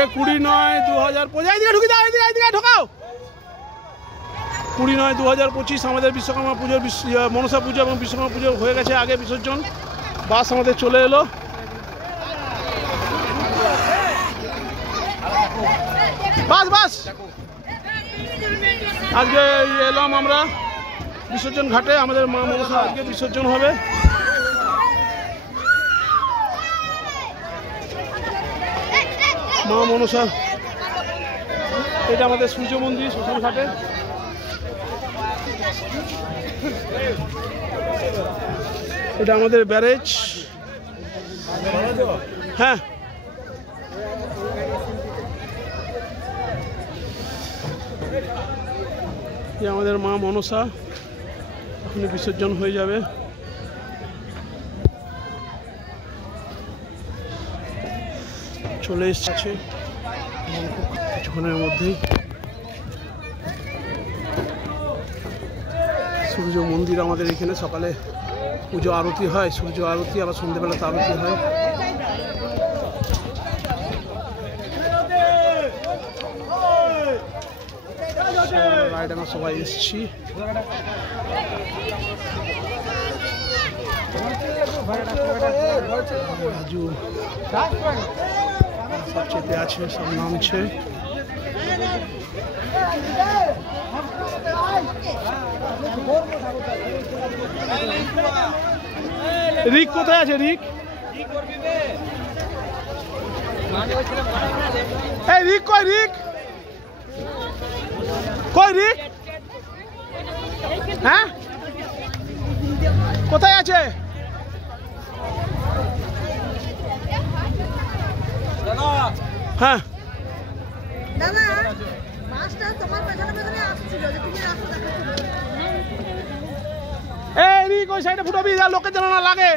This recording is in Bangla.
আজকে 20/9/2025 এইদিকে ঢুকি দাও, এইদিকে ঢোকাও। 20/9/2025 আমাদের বিশ্বকর্মা পুজোর মনসা পুজো এবং বিশ্বকর্মা পুজো হয়ে গেছে আগে বিসর্জন। বাস আমাদের চলে এলো। বাস আজকে এলাম আমরা বিসর্জন ঘাটে। আমাদের মা মনসা আজকে বিসর্জন হবে। মা মনসা, এটা আমাদের সূর্য মন্দির শ্মশান ঘাটে। এটা আমাদের ব্যারেজ। হ্যাঁ, আমাদের মা মনসা এখন বিসর্জন হয়ে যাবে। চলে এসছে কিছুক্ষণের মধ্যেই। সূর্য মন্দির আমাদের এখানে সকালে পুজো আরতি হয়, সূর্য আরতি, আবার সন্ধ্যেবেলাতে আরতি হয়। রায়ডাঙ্গা সবাই এসছি। রাজু সব চেপে আছে, সব নামছে। রিক কোথায় আছে? রিক, এই রিক কই? রিক কই? রিক হ্যাঁ কোথায় আছে? হ্যাঁ এই রিক ওই সাইডে ফুটাবি, লোকের যেন না লাগে।